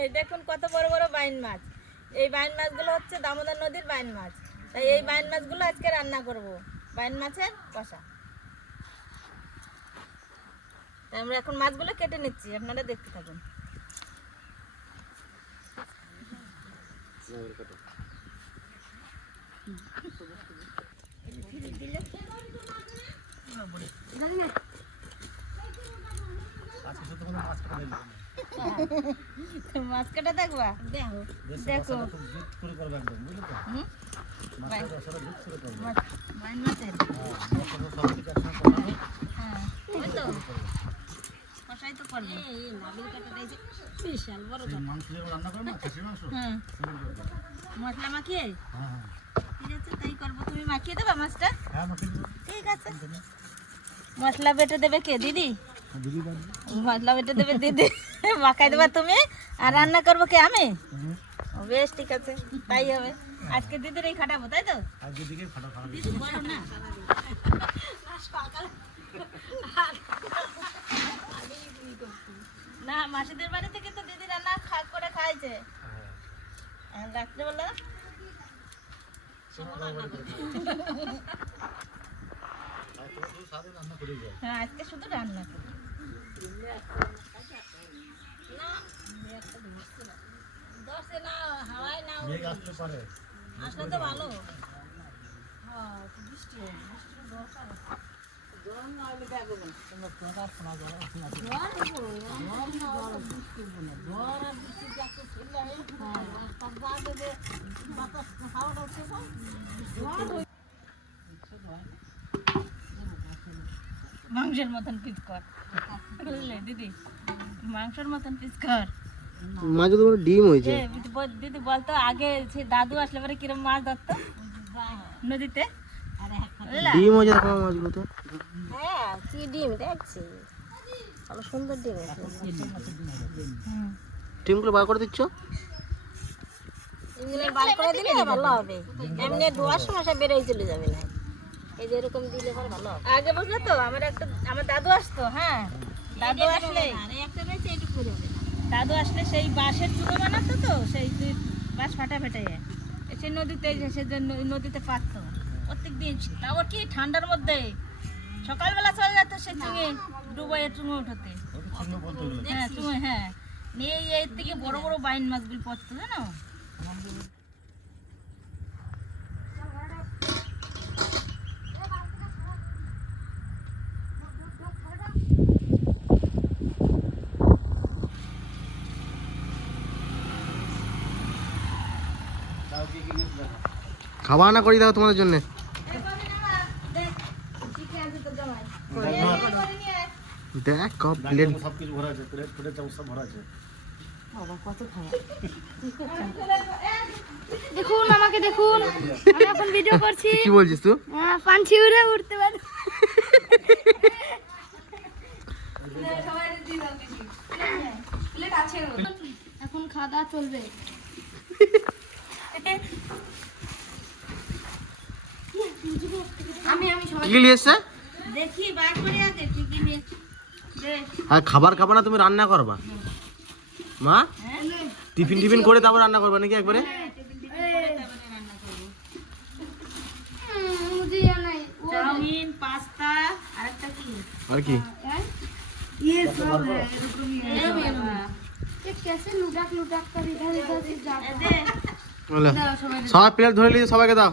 এই দেখুন কত বড় বড় বাইন মাছ। এই বাইন মাছগুলো হচ্ছে দামোদর নদীর বাইন মাছ। তাই এই বাইন মাছগুলো আজকে রান্না করব। বাইন মাছের কষা। আমরা এখন মাছগুলো কেটে নিচ্ছি, আপনারা দেখতে থাকুন। মাছ কাটা দেখবা? দেখো। দেখো। হুম? মাছ- মাছের হ্যাঁ ওই তো। কষাই তো করবে। বিশাল বড় হ্যাঁ মশলা মাখিয়ে? ঠিক আছে তাই করব। তুমি মাখিয়ে দেবা মাছটা? ঠিক আছে। মশলা বেটে দেবে কে দিদি? মশলা বেটে দেবে দিদি মাখাই দেবা তুমি আর রান্না করব কে আমি ও, বেশ ঠিক আছে তাই হবে আজকে দিদির এই খাটাবো তাই তো দিদি না না মাসিদের বাড়ি থেকে তো দিদি রান্না খা করে খাইছে আর রাত্রেবেলা হ্যাঁ আজকে শুধু রান্না করি দশে না হাওয়ায় না আসলে তো ভালো। হ্যাঁ, বৃষ্টি হবে, বৃষ্টির দরকার আছে। মাংসের মতন পিস কর। বুঝলে দিদি? মাংসের মতন পিস কর। মাঝে তো ডিম হয়েছে দিদি বলতো আগে সে দাদু আসলে পরে কিরম মাছ ধরতো? নদীতে? ডিম হয়েছে দেখো মাছগুলো তো হ্যাঁ কি ডিম দেখছি। ভালো সুন্দর ডিম হুম। ডিমগুলো বার করে দিচ্ছ? এগুলো বার করে দিলে ভালো হবে। এমনি ধোয়ার সময় সব বেরোয় চলে যাবে না। এই যে এরকম দিলে পর ভালো আগে বুঝলে তো আমার একটা আমার দাদু আসতো হ্যাঁ? দাদু আসলে একটা রয়েছে এটুকু দাদু আসলে সেই বাঁশের চুড়ো বানাতো তো সেই বাঁশ ফাটা ফেটাইয়ে। সে নদীতে সে যে নদীতে পারতো। প্রত্যেক দিন তারপর কি ঠান্ডার মধ্যে? সকালবেলা চলে যেত সে চুঙে ডুবাইয়ে চুঙে উঠোতে। হ্যাঁ চুঙে হ্যাঁ। নিয়ে এই- এর থেকে বড় বড় বাইন মাছগুলি পড়তো জানো? খাবার না করি দাও তোমাদের জন্য। দেখ কপ প্লেট দেখুন আমাকে দেখুন। আমি এখন ভিডিও করছি। কি বলছিস তুই? হ্যাঁ, পাঞ্ছি উড়ে উঠতে পারে। এখন খাওয়া চলবে। আমি নিয়েছে খাবার খাবা না তুমি রান্না করবা। মা? টিফিন টিফিন করে তারপর রান্না করবা নাকি একবারে? আর কি? সবাই প্লেট ধরে নিয়ে সবাইকে দাও।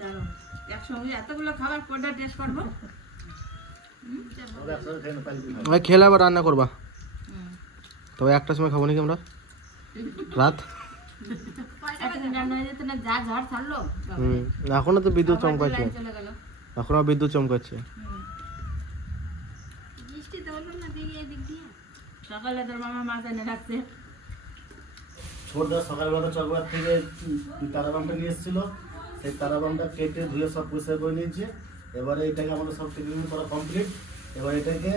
দারুণ। একসঙ্গে এতগুলো খাবার টেস্ট করব? ওই খেলে আবার রান্না করবা। তবে একটার সময় খাব নাকি আমরা? রাত? এখনও তো বিদ্যুৎ চমকাচ্ছে। এখনও বিদ্যুৎ চমকাচ্ছে। সকালে তোর মামা মাছ এনে রাখছে। ছোটদা সকালবেলা চকবার থেকে তারাবামটা নিয়ে এসেছিল। সেই তারাবামটা কেটে ধুয়ে সব পরিষ্কার করে নিয়েছে। এবারে এটাকে আমাদের সব টিফিন করা কমপ্লিট এবার এটাকে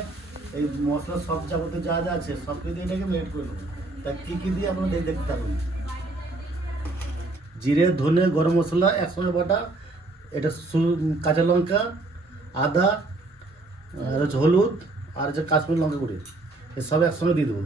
এই মশলা সব যাবতীয় যা যা আছে, সব কিছু এটাকে মেরিট করে তা কী কী দিয়ে আপনারা দেখে দেখতে থাকুন জিরে, ধনে, গরম মশলা, একসঙ্গে বাটা, এটা কাঁচা লঙ্কা, আদা, আর হচ্ছে হলুদ, আর হচ্ছে কাশ্মীর লঙ্কা গুঁড়ি। এসব একসঙ্গে দিয়ে দেবো।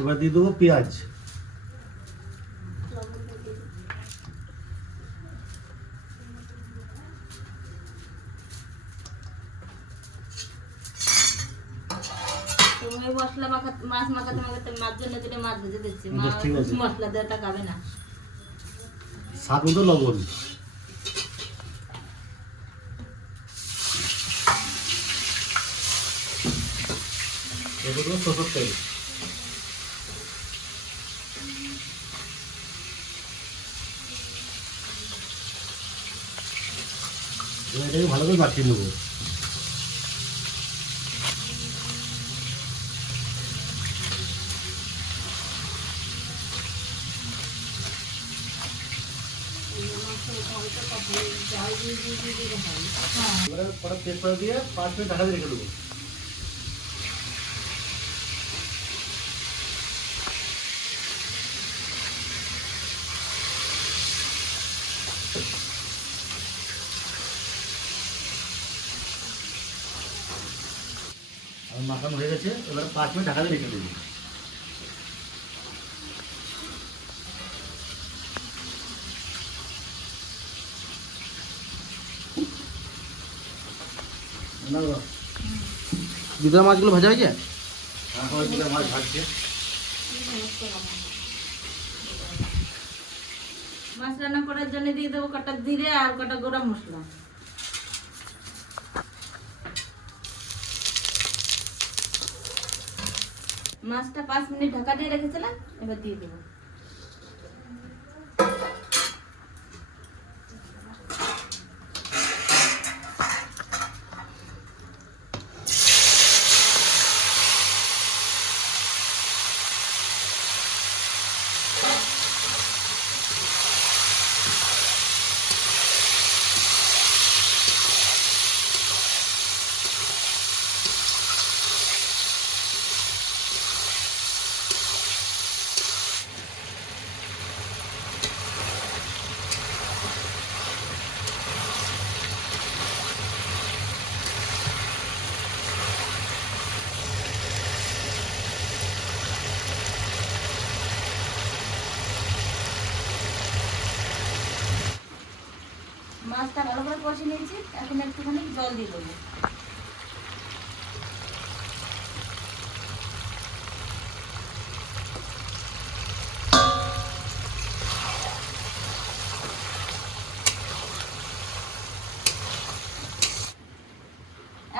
এবার দিয়ে দেবো পেঁয়াজ। মশলা মাখা মাছ মাখাতে মাখাতে মাছ জন্য দুটো মাছ ভেজে দিচ্ছি। মশলা দেওয়াটা খাবে না। স্বাদ মতো লবণ। দেবো সরষের তেল। এবার এটাকে ভালো করে মাখিয়ে নেব এবারে কটা তেজপাতা দিয়ে পাঁচ মিনিট ঢাকা দিয়ে রেখে দেবো মাখানো হয়ে গেছে এবারে পাঁচ মিনিট ঢাকা দিয়ে রেখে দেবো। দিদার মাছগুলো ভাজা হয়েছে হ্যাঁ মাছ ভাজছে। মাছ রান্না করার জন্য দিয়ে দেবো কটা জিরে আর কটা গোড়া মশলা। মাছটা পাঁচ মিনিট ঢাকা দিয়ে রেখেছিলাম এবার দিয়ে দেবো। মাছটা ভালো করে কষে নিয়েছি, এখন একটুখানি জল দিয়ে দেবো।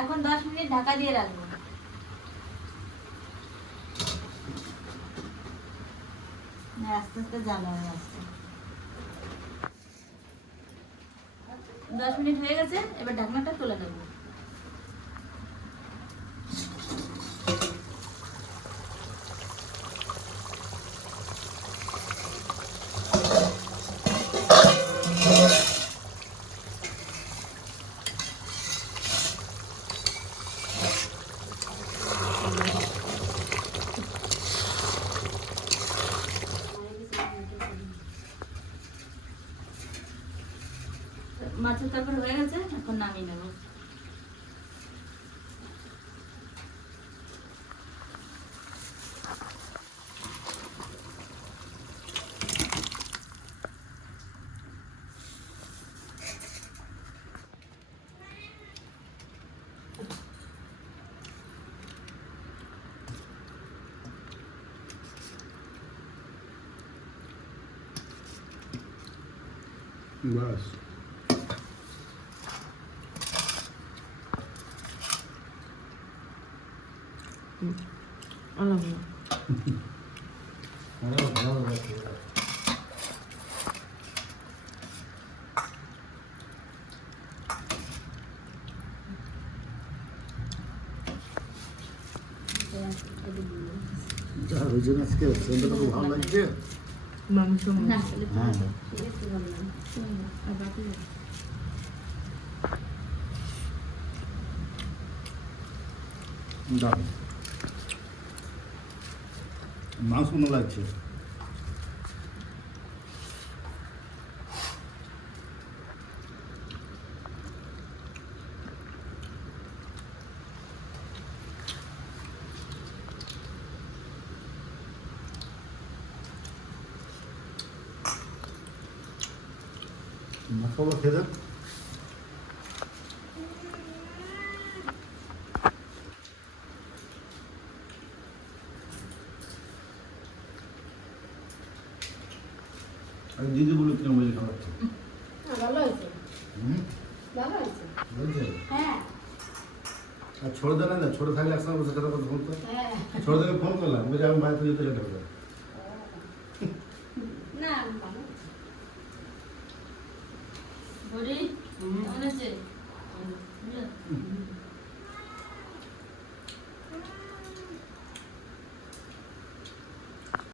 এখন দশ মিনিট ঢাকা দিয়ে রাখব। আস্তে আস্তে জ্বালা হয়ে আসছে। দশ মিনিট হয়ে গেছে এবার ঢাকনাটা তুলে নেব মাছের তরকারি হয়ে গেছে এখন নামিয়ে নেব বাস আল্লাহ আরে ভালো লাগছে যা হয়েছে না আজকে সেটা তো ভালো লাগছে মাংস মনে লাগছে। মাংসগুলো খেয়ে দেন আর দিদি বলে কিরম হয়েছে খাবারটা ভালো হয়েছে হুম ভালো হয়েছে বুঝছে হ্যাঁ আর ছোট দেন না ছোট থাকলে একসঙ্গে বসে কথা বলতে ফোন তো হ্যাঁ। ছোট থেকে ফোন করলাম বলছি আমি বাড়িতে যেতে লেট